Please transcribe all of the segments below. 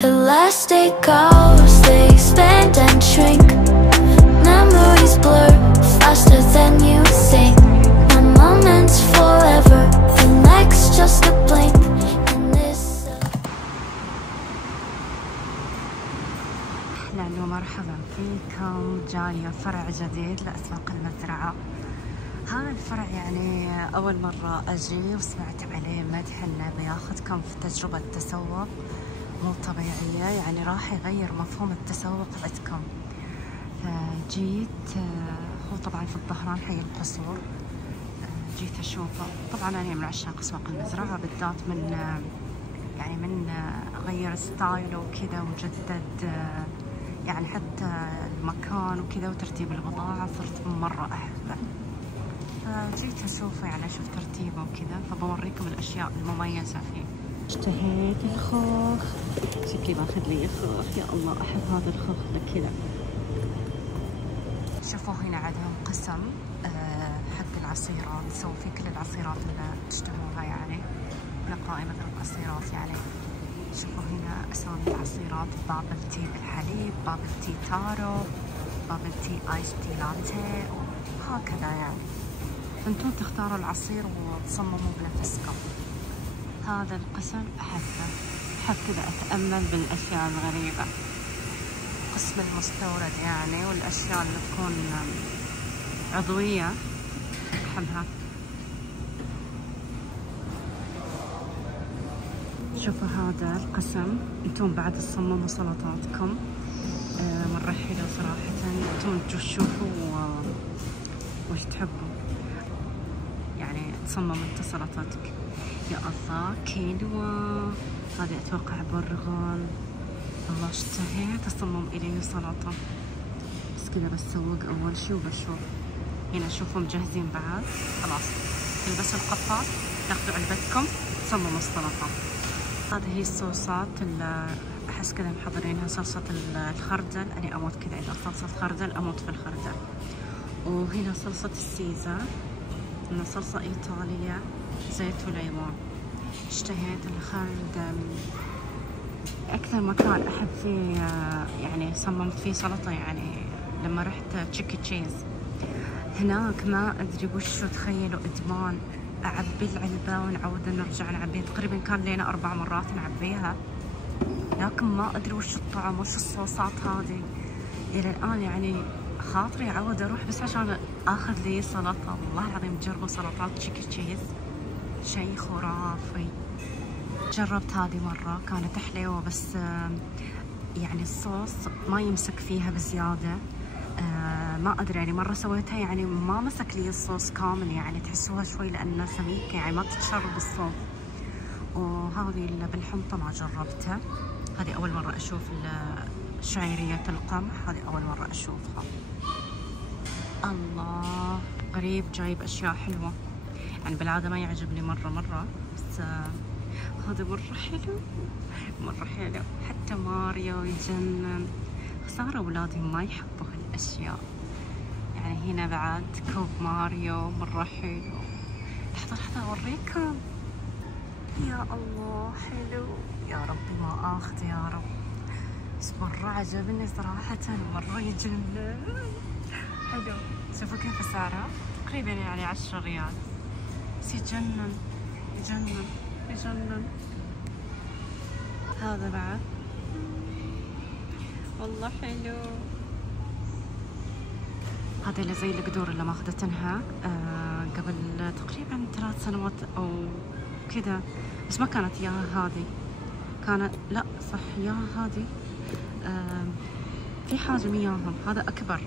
The last day goes, they expand and shrink. Memories blur faster than you think. One moment's forever, the next just a blink. And this أهلا ومرحبا فيكم. جاية فرع جديد لأسواق المزرعة. هذا الفرع يعني أول مرة أجي وسمعت عليه مدح إنه بياخذكم في تجربة تسوق مو طبيعية، يعني راح يغير مفهوم التسوق عندكم. فجيت، هو طبعا في الظهران حي القصور. جيت أشوفه. طبعا أنا من عشاق أسواق المزرعة بالذات، من غير ستايله وكذا وجدد، يعني حتى المكان وكذا وترتيب البضاعة صرت مرة أحبه. فجيت أشوفه، يعني أشوف ترتيبه وكذا، فبوريكم الأشياء المميزة فيه. اشتهيت الخوخ، شكلي باخذ لي خوخ. يا الله أحب هذا الخوخ كذا. شوفوا هنا عندهم قسم حق العصيرات، نسوي فيه كل العصيرات اللي تشتهوها، يعني نقرأ مثل العصيرات. يعني شوفوا هنا أسامي العصيرات: بابل تي بالحليب، بابل تي تارو، بابل تي آيس تي لاتيه، وهكذا. يعني فانتم تختاروا العصير وتصمموا بنفسكم. هذا القسم أحبه، أحب كذا أتأمل بالأشياء الغريبة. قسم المستورد يعني، والأشياء اللي تكون عضوية أحبها. شوفوا هذا القسم، انتم بعد تصمموا سلطاتكم. مرة حلو صراحة. انتم تشوفوا وش تحبوا، يعني تصمم انت سلطاتك. يا الله كينوا، هذه اتوقع برغل. الله اشتهيت اصمم الي سلطة، بس كذا بسوق اول شي وبشوف. هنا شوفوا مجهزين بعد، خلاص تلبسوا القفاز، تاخذوا علبتكم، تصمموا السلطة. هذه هي الصوصات اللي احس كذا محضرينها. صلصة الخردل، انا اموت كذا اذا صلصة خردل، اموت في الخردل. وهنا صلصة السيزر، إنه صلصة إيطالية، زيت وليمون. اشتهيت الخردل. أكثر مكان أحب فيه يعني صممت فيه سلطة، يعني لما رحت تشيكي تشيز هناك، ما أدري وشو، تخيلوا إدمان. أعبي العلبة ونعود نرجع نعبيها، تقريبا كان لنا 4 مرات نعبيها، لكن ما أدري وش الطعم وش الصوصات هذه إلى الآن. يعني خاطري أعود أروح بس عشان أخذ لي سلطة. والله العظيم جربوا سلطات تشيكي تشيز، شي خرافي. جربت هذه مرة كانت حلوة، بس يعني الصوص ما يمسك فيها بزيادة. ما أدري، يعني مرة سويتها يعني ما مسك لي الصوص كامل، يعني تحسوها شوي لأنها سميكة، يعني ما تتشرب الصوص. وهذه اللي بالحنطة ما جربتها، هذه أول مرة أشوف شعيرية القمح، هذه أول مرة أشوفها. الله غريب، جايب أشياء حلوة، يعني بالعادة ما يعجبني مرة، بس هذا مرة حلو، مرة حلو. حتى ماريو يجنن. خسارة أولادهم ما يحبوا هالأشياء. يعني هنا بعد كوب ماريو مرة حلو. لحظة أوريكم. يا الله حلو، يا ربي ما آخذ يا رب، بس مرة عجبني صراحة، مرة يجنن. حلو. شوفوا كيف سعره، تقريبا يعني 10 ريال، بس يجنن. هذا بعد والله حلو. هذا اللي زي القدور اللي ماخذتنها قبل تقريبا 3 سنوات أو كذا، بس ما كانت ياها هذه، كانت لا صح ياها هذه. في حاجة مياهم، هذا أكبر.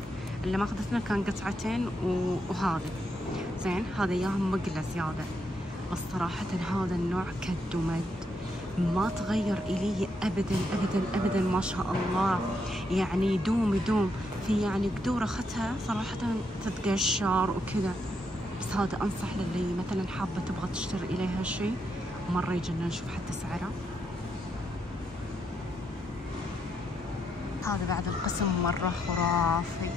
اللي ما أخذتنا كان قطعتين وهذا زين، هذا ياهم مقلة زيادة. بس صراحة هذا النوع كد ومد، ما تغير إلي أبدا، ما شاء الله. يعني يدوم في، يعني قدور أخذتها صراحة تتقشر وكذا. بس هذا أنصح للي مثلا حابة تبغى تشتري إليها شيء، مرة يجنن. شوف حتى سعره. هذا بعد القسم مرة خرافي،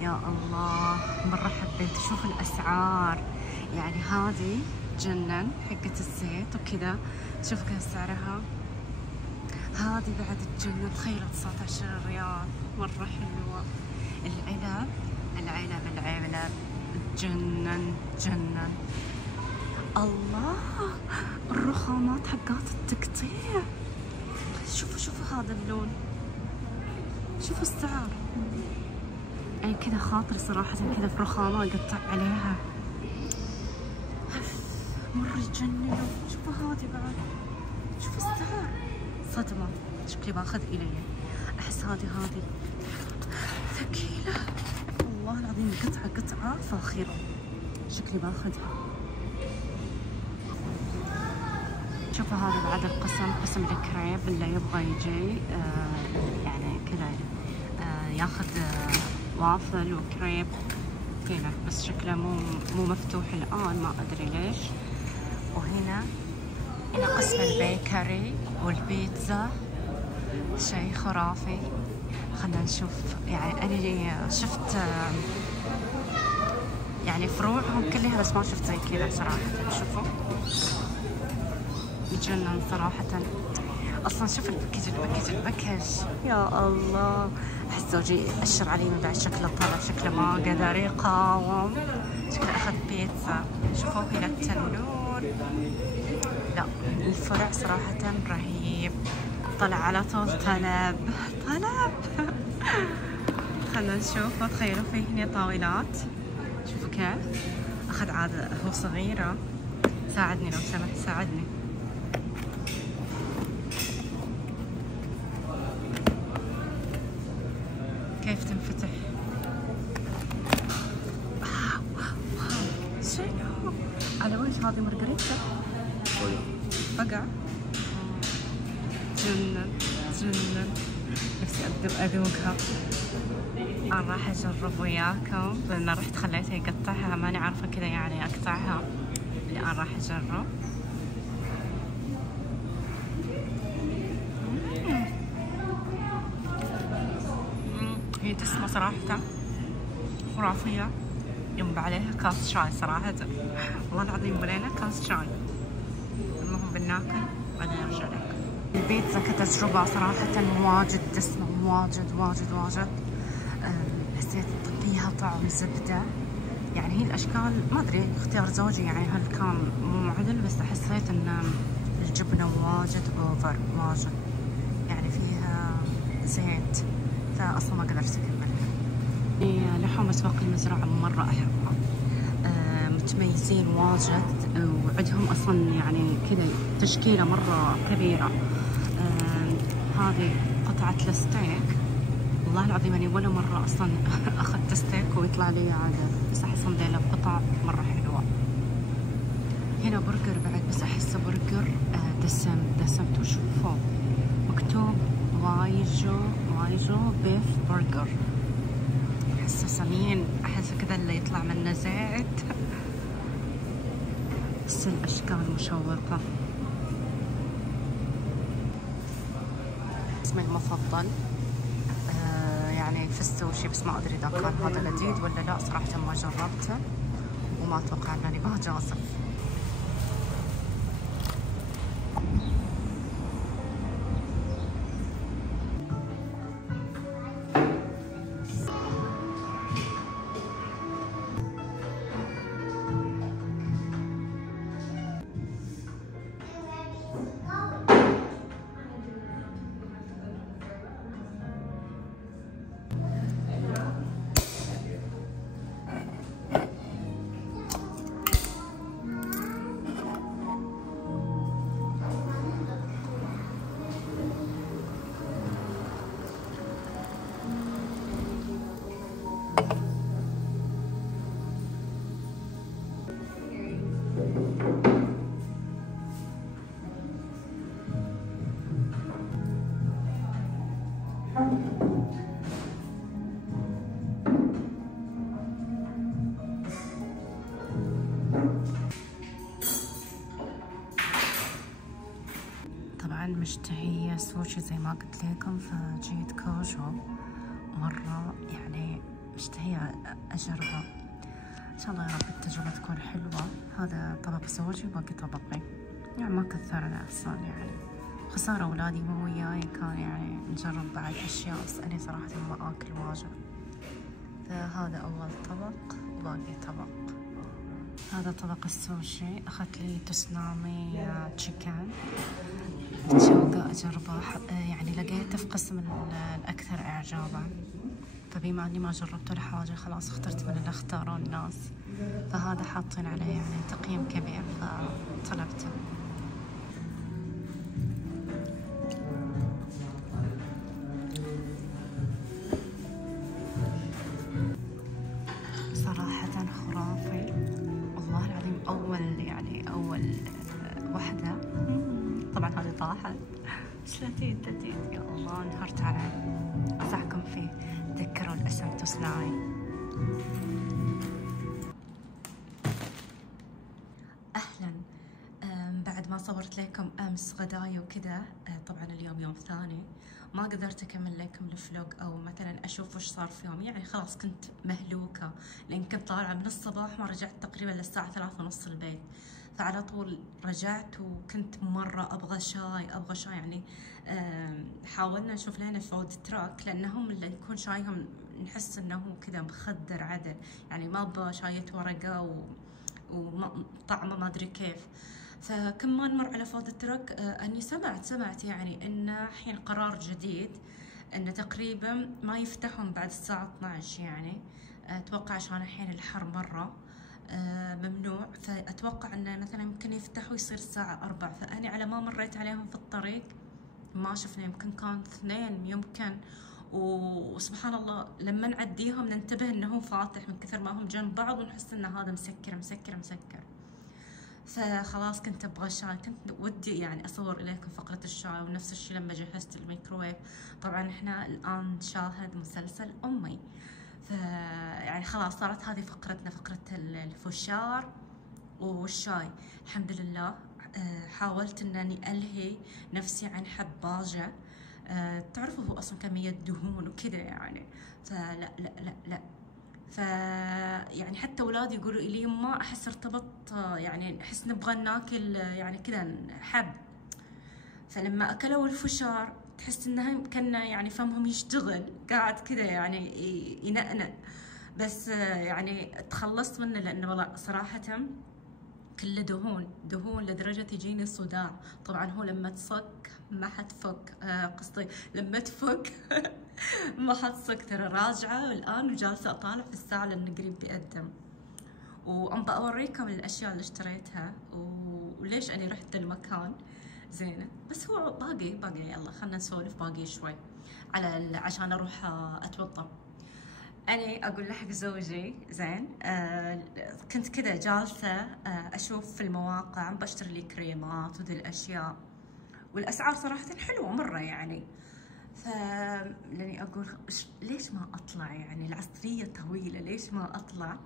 يا الله مرة حبيت. شوف الأسعار، يعني هذه جنن حقة الزيت وكذا. شوف كيف سعرها، هذه بعد تجنن، تخيلوا 19 ريال، مرة حلوة. العنب تجنن. الله، الرخامات حقات التقطيع، شوفوا هذا اللون، شوفوا السعر. يعني كذا خاطري صراحة كذا في رخامة اقطع عليها، مرة يجننوا. شوفوا هذه بعد، شوفوا السعر، صدمة. شكلي باخذ إلي، أحس هذه ثقيلة والله العظيم، قطعة فاخرة، شكلي باخذها. شوفوا هذا بعد قسم الكريب، اللي يبغى يجي يعني كذا ياخذ وافل وكريب هنا، بس شكله مو مفتوح الآن، ما أدري ليش. وهنا قسم البيكري والبيتزا، شيء خرافي. خلنا نشوف، يعني أنا شفت يعني فروعهم كلها، بس ما شفت زي كذا صراحة. شوفوا يجنن صراحة. أصلا شوف الباكج، يا الله. أحس زوجي أشر علي من بعد، شكله طلع، شكله ما قدر يقاوم، شكله أخذ بيتزا. شوفوا هنا التنور، لا الفرع صراحة رهيب، طلع على طول طلب. خلنا نشوف. تخيلوا في هنا طاولات، شوفوا كيف أخذ، عاد هو صغيرة. ساعدني لو سمحت، ساعدني. كيف تنفتح؟ شنو على وجه هذه مارغريتا بقع. جنن نفسي أذوقها. أنا راح أجرب وياكم، لأن رحت خليته يقطعها، ماني عارفة كذا يعني أقطعها. الآن راح أجرب. هي دسمة صراحة، خرافية. ينبع عليها كاس شاي صراحة، والله العظيم بلينا كاس شاي. المهم بناكل بعدين نرجع لكم. البيتزا كتجربة صراحة واجد دسمة، واجد. حسيت فيها طعم زبدة. يعني هي الأشكال ما أدري، اختيار زوجي يعني هل كان مو عدل، بس حسيت إن الجبنة واجد أوفر، واجد يعني فيها زيت، فأصلا ما قدرت أكملها. لحوم أسواق المزرعة مرة أحبها، متميزين واجد، وعندهم أصلا يعني كذا تشكيلة مرة كبيرة. هذه قطعة الستيك، والله العظيم أني ولا مرة أصلا أخذت ستيك ويطلع لي عادة، بس أحس ذيلا قطع مرة حلوة. هنا برجر بعد، بس أحسه برجر دسمتوا. شوفوا مكتوب وايجو بيف برجر، أحسه سمين، أحسه كذا اللي يطلع منه زيت. بس الأشكال مشوقة. اسمي المفضل يعني في السوشي، بس ما أدري إذا كان هذا لذيذ ولا لا، صراحة ما جربته وما أتوقع أنني بجازف. طبعا مشتهية سوشي زي ما قلت لكم، فجيت كوجو مرة يعني مشتهية أجربه. إن شاء الله يا رب التجربة تكون حلوة. هذا طبق زوجي وباقي طبقي، يعني ما كثرنا أصلا يعني خسارة أولادي مو وياي، كان يعني نجرب بعد أشياء، بس أنا صراحة ما آكل واجد. فهذا أول طبق وباقي طبق. هذا طبق السوشي، أخذت لي تسنامي تشيكن، متشوقة أجربه، يعني لقيته في قسم الأكثر إعجابا، فبما أني ما جربت ولا حاجة خلاص اخترت من اللي اختاروا الناس، فهذا حاطين عليه يعني تقييم كبير فطلبته. صراحة خرافي والله العظيم. أول وحدة طبعا هذه طاحت، بس لذيذ يا الله، انهرت عليه. أنصحكم فيه، تذكروا الاسم تسناي. أهلا. بعد ما صورت لكم أمس غداي وكذا، طبعا اليوم يوم ثاني، ما قدرت أكمل لكم الفلوج أو مثلا أشوف وش صار في يومي، يعني خلاص كنت مهلوكة لأن كنت طالعة من الصباح، ما رجعت تقريبا للساعة 3:30 البيت، فعلى طول رجعت وكنت مرة أبغى شاي يعني. حاولنا نشوف لنا فود تراك، لأنهم اللي يكون شايهم نحس إنه كذا مخدر عدل، يعني ما أبغى شاية ورقة وطعمه ما أدري كيف. فكم ما نمر على فود تراك أني سمعت يعني إنه الحين قرار جديد إنه تقريبا ما يفتحون بعد الساعة 12، يعني أتوقع عشان الحين الحر مرة ممنوع، فأتوقع إنه مثلا يمكن يفتحوا يصير الساعة 4. فأنا على ما مريت عليهم في الطريق ما شفنا، يمكن كان 2 يمكن، وسبحان الله لما نعديهم ننتبه إنه فاتح من كثر ما هم جنب بعض، ونحس إن هذا مسكر. فخلاص كنت ابغى شاي، كنت ودي يعني اصور اليكم فقرة الشاي، ونفس الشيء لما جهزت الميكروويف. طبعا احنا الان نشاهد مسلسل امي، يعني خلاص صارت هذه فقرتنا، فقرة الفشار والشاي. الحمد لله حاولت انني الهي نفسي عن حباجة، تعرفوا هو اصلا كمية دهون وكذا يعني، فلا لا لا لا. يعني حتى اولادي يقولوا لي ما احس ارتبط، يعني احس نبغى ناكل يعني كذا حب. فلما اكلوا الفشار تحس انها كنا يعني فمهم يشتغل قاعد كذا يعني ينأنأ، بس يعني تخلصت منه، لانه والله صراحة كله دهون لدرجة يجيني صداع. طبعا هو لما تصك ما حتفك، قصدي لما تفك ما حتصك. ترى راجعة الآن وجالسة أطالع في الساعة لأن قريب بيقدم، وأبى أوريكم الأشياء اللي اشتريتها وليش أنا رحت المكان زينة. بس هو باقي يلا خلنا نسولف باقي شوي عشان أروح أتوضى. أنا أقول لحق زوجي زين، كنت كذا جالسة أشوف في المواقع، بشتري لي كريمات وذي الأشياء، والأسعار صراحة حلوة مرة يعني. لاني اقول ليش ما اطلع، يعني العصريه طويله ليش ما اطلع،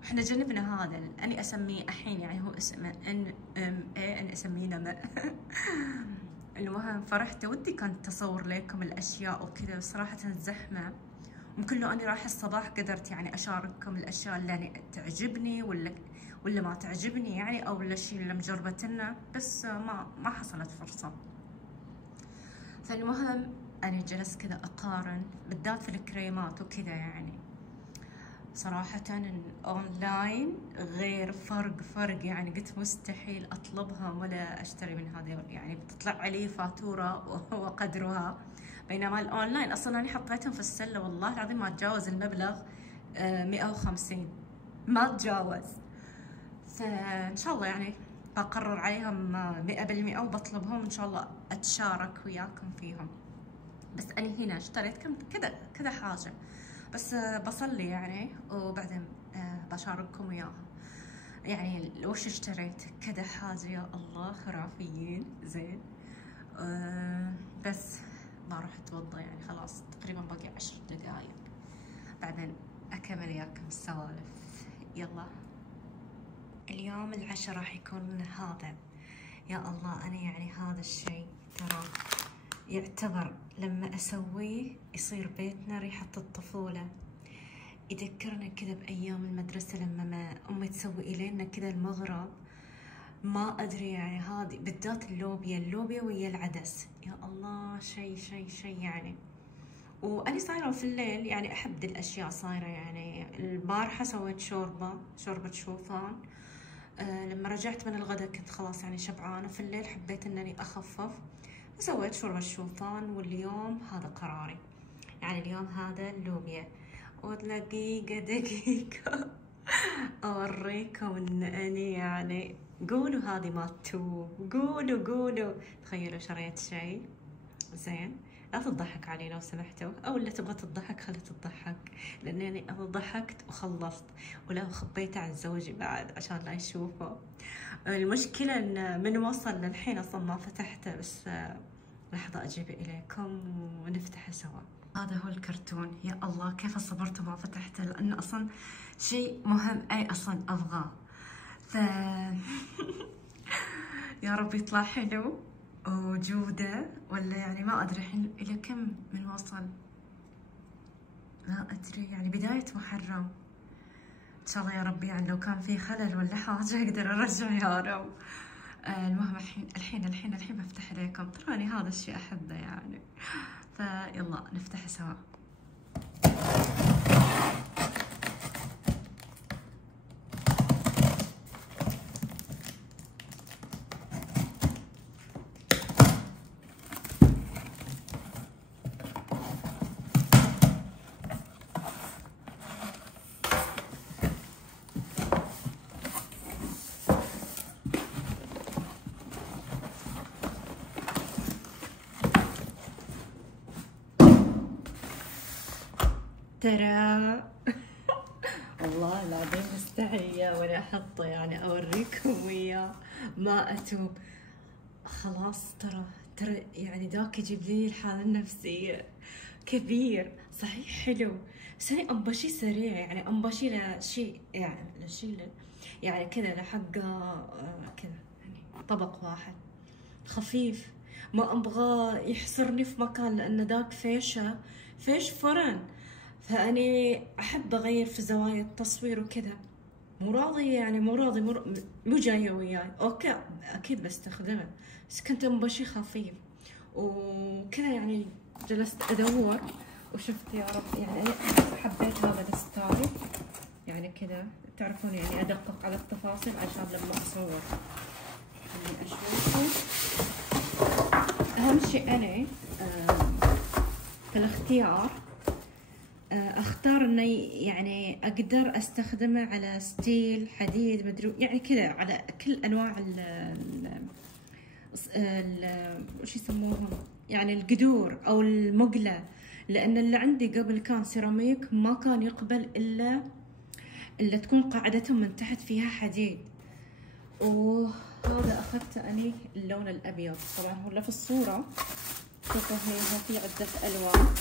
واحنا جنبنا هذا اني اسميه الحين، يعني هو اسمه ان اسميه نمى. المهم فرحت، ودي كنت اصور لكم الاشياء وكذا، صراحه زحمه، ممكن لو اني رايحه الصباح قدرت يعني اشارككم الاشياء اللي تعجبني ولا ما تعجبني يعني، او الاشياء اللي مجربتنا، بس ما حصلت فرصه. فالمهم أنا جلست كذا أقارن بالذات في الكريمات وكذا، يعني صراحة الأونلاين غير فرق يعني، قلت مستحيل أطلبها ولا أشتري من هذا، يعني بتطلع علي فاتورة وقدرها، بينما الأونلاين أصلا أنا حطيتهم في السلة والله العظيم ما تجاوز المبلغ 150، ما تجاوز. فإن شاء الله يعني بقرر عليهم 100% وبطلبهم إن شاء الله أتشارك وياكم فيهم. بس أنا هنا اشتريت كذا حاجة، بس بصلي يعني وبعدين بشارككم وياها. يعني وش اشتريت كذا حاجة يا الله خرافيين زين. بس بروح اتوضى يعني خلاص تقريبا باقي 10 دقايق، بعدين أكمل وياكم السوالف. يلا اليوم العشاء راح يكون هذا. يا الله أنا يعني هذا الشيء ترى يعتبر لما أسويه يصير بيتنا ريحة الطفولة، يذكرنا كذا بأيام المدرسة لما ما أمي تسوي إلينا كذا المغرب، ما ادري يعني هذه بالذات اللوبيا ويا العدس، يا الله شيء يعني. وأنا صايرة في الليل يعني أحب دي الأشياء صايرة. يعني البارحة سويت شوربة شوفان. لما رجعت من الغداء كنت خلاص يعني شبعانة، في الليل حبيت أنني أخفف وسويت شوربة شوفان. واليوم هذا قراري، يعني اليوم هذا اللوبيا. دقيقة أوريكم إن أني يعني قولوا هذه ما تتوب، قولوا. تخيلوا شريت شيء زين، لا تضحك علي لو سمحتوا، او اللي تبغى تضحك خلي تضحك، لاني انا ضحكت وخلصت ولو خبيته عن زوجي بعد عشان لا يشوفه. المشكلة ان من وصل للحين اصلا ما فتحته، بس لحظة اجيبه اليكم ونفتحه سوا. هذا هو الكرتون. يا الله كيف صبرت وما فتحته، لانه اصلا شيء مهم اي اصلا ابغاه. ف يا رب يطلع حلو وجودة، ولا يعني ما أدري الحين إلى كم من وصل، ما أدري يعني بداية محرم. إن شاء الله يا رب يعني لو كان في خلل ولا حاجة أقدر أرجع يا رب. المهم الحين بفتح عليكم، تراني هذا الشيء أحبه يعني، فيلا نفتح سوا. ترى والله العظيم مستحية ولا أحطه يعني أوريكم وياه ما أتوب. خلاص ترى يعني ذاك يجيب لي الحالة النفسية كبير صحيح حلو، بس أنا أبغى شيء سريع، يعني أبغى شيء لشيء يعني كذا لحقه كذا يعني طبق واحد خفيف، ما أبغى يحصرني في مكان، لأن ذاك فيش فرن، فأني أحب أغير في زوايا التصوير وكذا. مو راضي مو جاية وياي. أوكي أكيد بستخدمه، بس كنت أبغى شي خفيف وكذا. يعني جلست أدور وشفت يا رب، يعني أنا حبيت هذا الستايل يعني كذا، تعرفون يعني أدقق على التفاصيل عشان لما أصور يعني أشوفه. أهم شيء أنا في الاختيار اختار انه يعني اقدر استخدمه على ستيل حديد مدري يعني كذا، على كل انواع وش يسموهم يعني القدور او المقله، لان اللي عندي قبل كان سيراميك ما كان يقبل الا تكون قاعدتهم من تحت فيها حديد. وهذا اخذته اني اللون الابيض، طبعا هو اللي في الصوره شوفوا هو في عده الوان.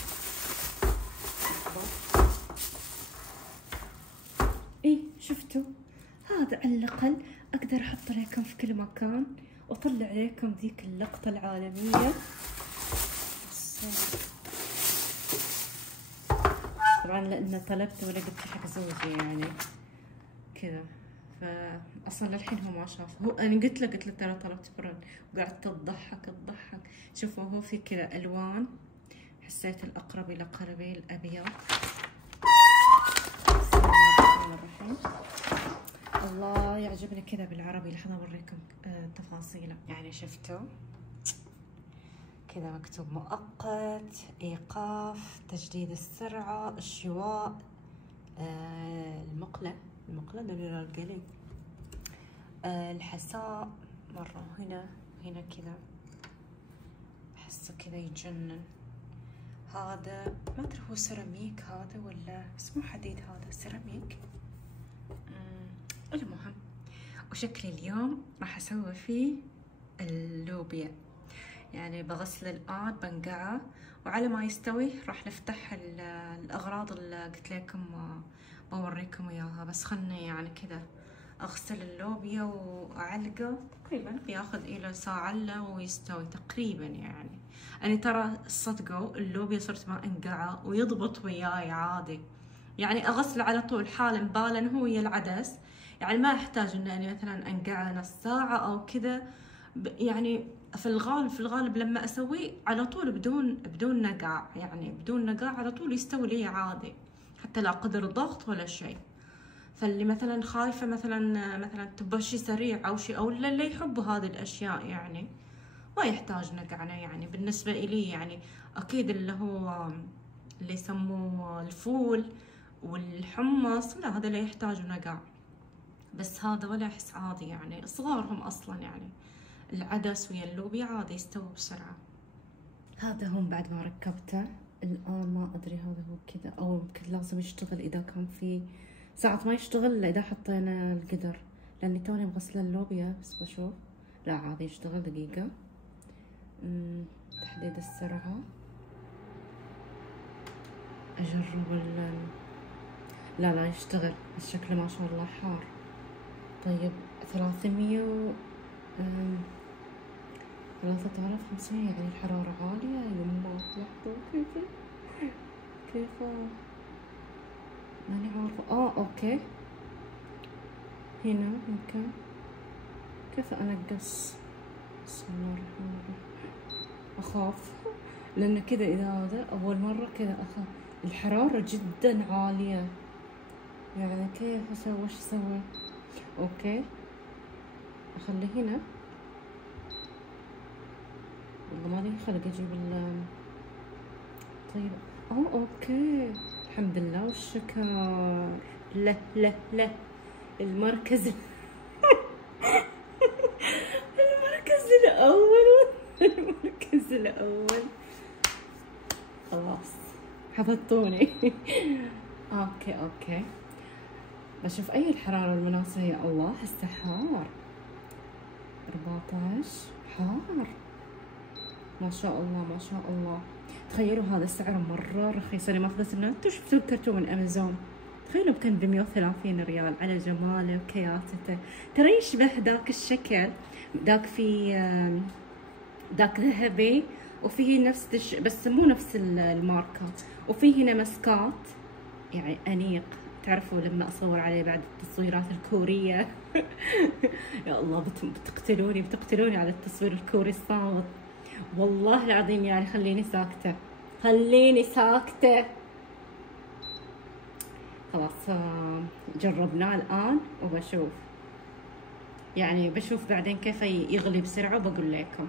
ايه شفتوا، هذا على الاقل اقدر احط لكم في كل مكان واطلع عليكم ذيك اللقطة العالمية. طبعا لانه طلبته ولا قلت حق زوجي يعني كذا، فاصلا للحين هو ما شاف. هو انا قلت له ترى طلبت برن، وقعدت تضحك. شوفوا هو في كذا الوان، حسيت الاقرب الى قلبي الابيض. الله يعجبني كذا بالعربي. لحظة أوريكم تفاصيله. يعني شفتوا كذا مكتوب مؤقت، إيقاف، تجديد السرعة، الشواء، المقلة دليل القلي، الحساء مرة هنا كذا، أحسه كذا يجنن. هذا ما أدري هو سيراميك هذا ولا اسمه حديد، هذا سيراميك. المهم وشكلي اليوم راح اسوي فيه اللوبيا، يعني بغسله الآن بنقعه، وعلى ما يستوي راح نفتح الأغراض اللي قلت لكم بوريكم إياها. بس خلني يعني كذا أغسل اللوبيا وأعلقه، تقريبا بياخذ إلى ساعة إلا ويستوي تقريبا. يعني ترى صدقوا اللوبيا صرت ما انقعه ويضبط وياي عادي، يعني أغسله على طول حالا بالا هو ويا العدس. يعني ما احتاج اني مثلا انقعه نص ساعة او كذا. يعني في الغالب لما اسويه على طول بدون نقع، يعني بدون نقع على طول يستوي لي عادي، حتى لا قدر ضغط ولا شيء. فاللي مثلا خايفة مثلا تبغى شي سريع او شيء، او اللي يحبوا هذه الاشياء يعني ما يحتاج نقعنة. يعني بالنسبة إلي يعني أكيد اللي يسموه الفول والحمص لا، هذا لا يحتاجوا نقع، بس هذا ولا أحس عادي يعني، صغارهم أصلا يعني العدس ويا اللوبيا عادي يستووا بسرعة. هذا هم بعد ما ركبته الآن ما أدري هذا هو كذا أو يمكن لازم يشتغل إذا كان في ساعات ما يشتغل إلا إذا حطينا القدر، لأني توني مغسلة اللوبيا بس بشوف لا عادي يشتغل. دقيقة تحديد السرعة، أجرب لا يشتغل، الشكل ما شاء الله حار. طيب 3500 يعني الحرارة عالية يما. لحظة كيف ماني عارفة. اوكي هنا يمكن كيف انقص. بسم الله الرحمن الرحيم. اخاف لان كذا اذا هذا اول مرة كذا اخاف، الحرارة جدا عالية يعني كيف اسوي، وش اسوي؟ اوكي اخلي هنا، والله مالي خلق اجيب طيب اوكي الحمد لله والشكر. لا المركز المركز الاول خلاص حفظتوني. اوكي بشوف اي الحرارة المناسبة. يا الله هسه حار 14 حار ما شاء الله. تخيلوا هذا السعر مرة رخيص. انا ماخذت منه، انتوا شفتوا الكرتون من امازون، تخيلوا كان ب 130 ريال على جماله وكياتته. ترى يشبه ذاك الشكل، ذاك في ذاك ذهبي وفيه نفس بس مو نفس الماركة، وفيه هنا مسكات يعني انيق. تعرفوا لما اصور عليه بعد التصويرات الكورية يا الله بتقتلوني على التصوير الكوري الصامت والله العظيم. يعني خليني ساكتة خلاص. جربناه الآن وبشوف يعني بعدين كيف يغلي بسرعة وبقول لكم.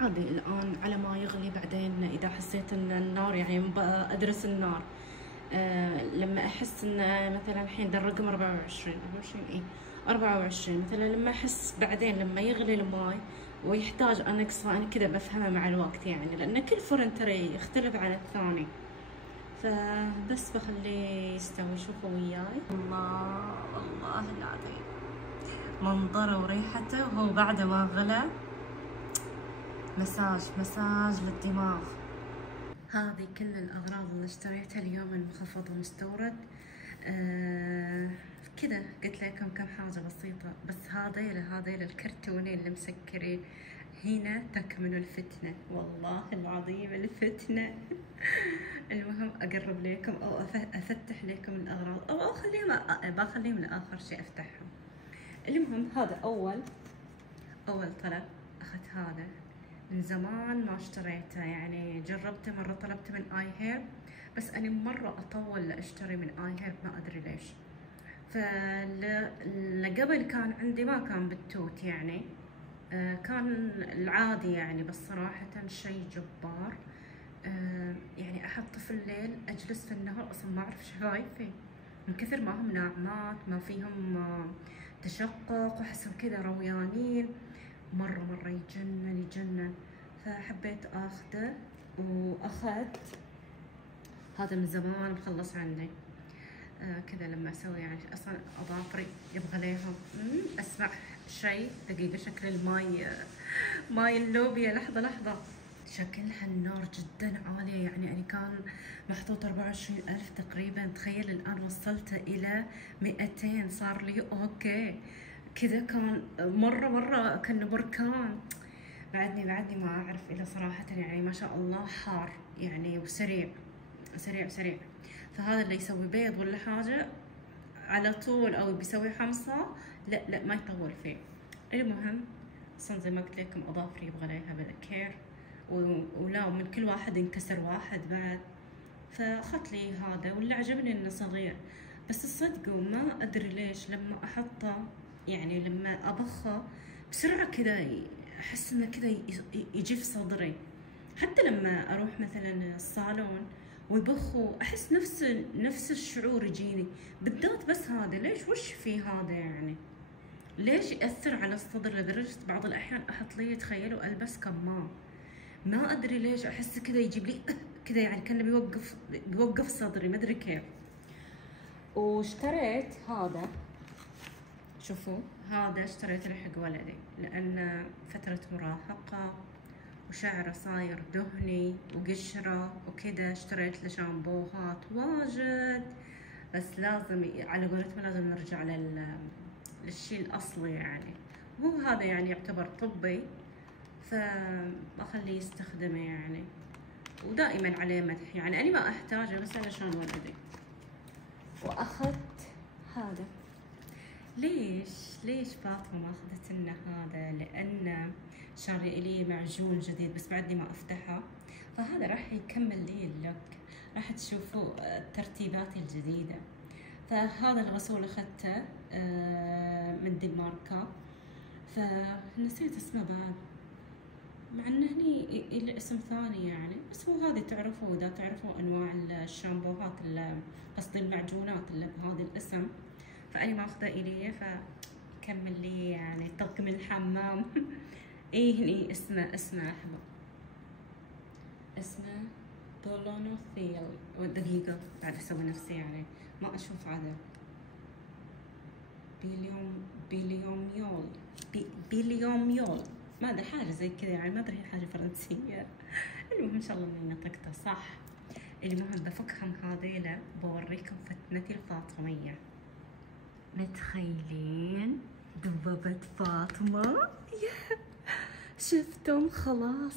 هذه الآن على ما يغلي. بعدين إذا حسيت إن النار يعني أدرس النار، لما أحس إن مثلا الحين ده الرقم 24 مثلا، لما أحس بعدين لما يغلي الماي ويحتاج أنقصه، أنا كذا بفهمه مع الوقت يعني، لأن كل فرن ترى يختلف عن الثاني. فبس بخليه يستوي. شوفوا وياي الله العظيم منظره وريحته، وهو بعد ما غلى مساج للدماغ. هذه كل الأغراض اللي اشتريتها اليوم المخفض ومستورد. كذا قلت لكم كم حاجة بسيطة، بس هذيل الكرتونين اللي مسكرين هنا تكمن الفتنة والله العظيم الفتنة. المهم أقرب لكم أو أفتح لكم الأغراض، أو بخليهم لآخر شيء أفتحهم. المهم هذا أول طلب أخذت. هذا من زمان ما اشتريته، يعني جربته مرة، طلبته من آي هير، بس أنا مرة أطول لأشتري من آي هير ما أدري ليش. فلقبل كان عندي ما كان بالتوت يعني، كان العادي يعني، بس صراحة شيء جبار. يعني أحط في الليل أجلس في النهار أصلا ما أعرف شفايفي من كثر ما هم ناعمات، ما فيهم تشقق، وأحسهم كذا رويانين مرة يجنن. فحبيت اخذه، واخذت هذا من زمان مخلص عني. كذا لما اسوي يعني اصلا اظافري يبغى ليهم اسمع شيء. دقيقة شكل ماي اللوبيا. لحظة شكلها النار جدا عالية، يعني أنا كان محطوط 24,000 تقريبا. تخيل الآن وصلت إلى 200، صار لي أوكي كذا كان مرة كأنه بركان. بعدني ما أعرف إلا صراحة يعني ما شاء الله حار يعني، وسريع سريع. فهذا اللي يسوي بيض ولا حاجة على طول، أو بيسوي حمصة لا ما يطول فيه. المهم أصلا زي ما قلت لكم أظافري يبغى لها بالكير، ولا من كل واحد انكسر واحد بعد. فأخذت لي هذا، واللي عجبني إنه صغير، بس تصدقوا ما أدري ليش لما أحطه يعني لما أبخه بسرعة كذا أحس إنه كذا يجف صدري. حتى لما أروح مثلا الصالون ويبخوا أحس نفس الشعور يجيني، بالذات بس هذا ليش وش في هذا يعني، ليش يأثر على الصدر لدرجة بعض الأحيان أحط لي تخيلوا ألبس كمام، ما أدري ليش أحس كذا يجيب لي كذا يعني كأنه بيوقف صدري، ما أدري كيف. واشتريت هذا، شوفوا هذا اشتريته لحق ولدي لأن فترة مراهقة وشعره صاير دهني وقشرة وكذا. اشتريت له شامبوهات واجد، بس لازم على قولتهم لازم نرجع للشيء الأصلي يعني. وهو هذا يعني يعتبر طبي، فأخليه يستخدمه يعني، ودائما عليه مدح يعني. أنا ما أحتاجه بس علشان ولدي. وأخذت هذا. ليش فاطمة ما أخذت لنا هذا؟ لأن شاري لي معجون جديد بس بعدني ما أفتحه، فهذا راح يكمل لي اللوك، راح تشوفوا ترتيباتي الجديدة. فهذا الغسول أخذته من دنماركا، فنسيت اسمه بعد، مع انه هني الاسم ثاني يعني، بس هو هذه تعرفوا اذا تعرفوا انواع الشامبوهات قصدي المعجونات اللي بهذا الاسم. فأنا ماخذه إلي فكمل لي يعني طقم الحمام. ايه هني اسمه احبه، اسمه بولونوثيل. ودقيقة بعد اسوي نفسي يعني ما اشوف عدد. بيليوميول ما ادري حاجة زي كذا يعني، ما ادري حاجة فرنسية. المهم ان شاء الله اني نطقته صح. المهم بفكهم هذيلا بوريكم فتنتي الفاطمية. متخيلين دببة فاطمة؟ شفتم خلاص.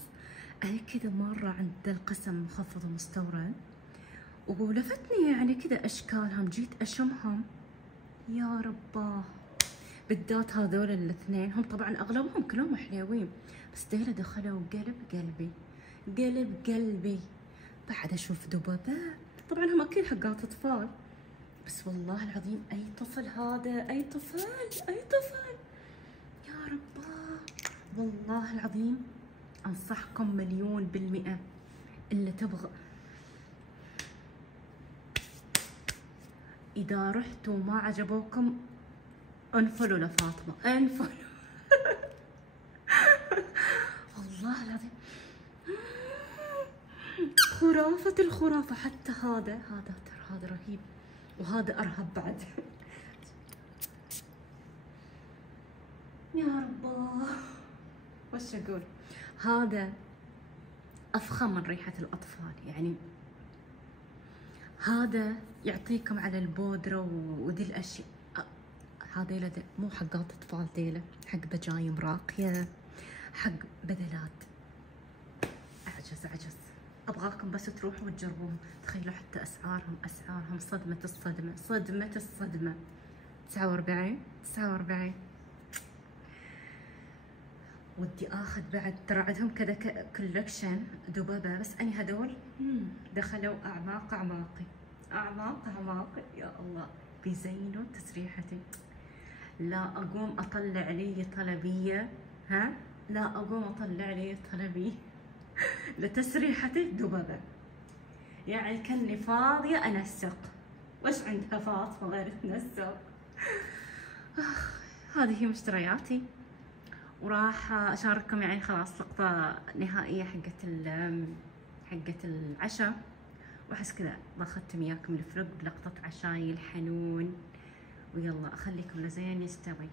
أنا كذا مرة عند القسم مخفض ومستورد، ولفتني يعني كذا أشكالهم، جيت أشمهم يا رباه، بالذات هذول الاثنين. هم طبعا أغلبهم كلهم حلوين، بس ديلا دخلوا قلب قلبي. بعد أشوف دببة، طبعا هم أكيد حقات أطفال، بس والله العظيم أي طفل هذا، أي طفل يا رباه. والله العظيم أنصحكم 1,000,000% اللي تبغى، إذا رحتوا ما عجبوكم انفلوا لفاطمة، انفلوا. والله العظيم خرافة الخرافة. حتى هذا ترى هذا رهيب، وهذا أرهب بعد. يا رباه وش أقول، هذا أفخم من ريحة الأطفال يعني. هذا يعطيكم على البودرة ودي الأشياء. هذيلا مو حقات أطفال، ديلا حق بجايم راقية، حق بدلات. أعجز أبغاكم بس تروحوا وتجربوهم. تخيلوا حتى أسعارهم صدمة الصدمة. 49. ودي اخذ بعد، ترى عندهم كذا كولكشن دبابة، بس أنا هذول دخلوا أعماقي يا الله، بيزينوا تسريحتي. لا أقوم أطلع لي طلبية، لتسريحتي دبابة يعني، كني فاضية أنسق. وش عندها فاطمة غير تنسق؟ هذه هي مشترياتي، وراح أشارككم يعني خلاص لقطة نهائية حقت العشاء، وأحس كذا باختم إياكم الفلوق بلقطة عشاي الحنون. ويلا أخليكم لزين يستوي.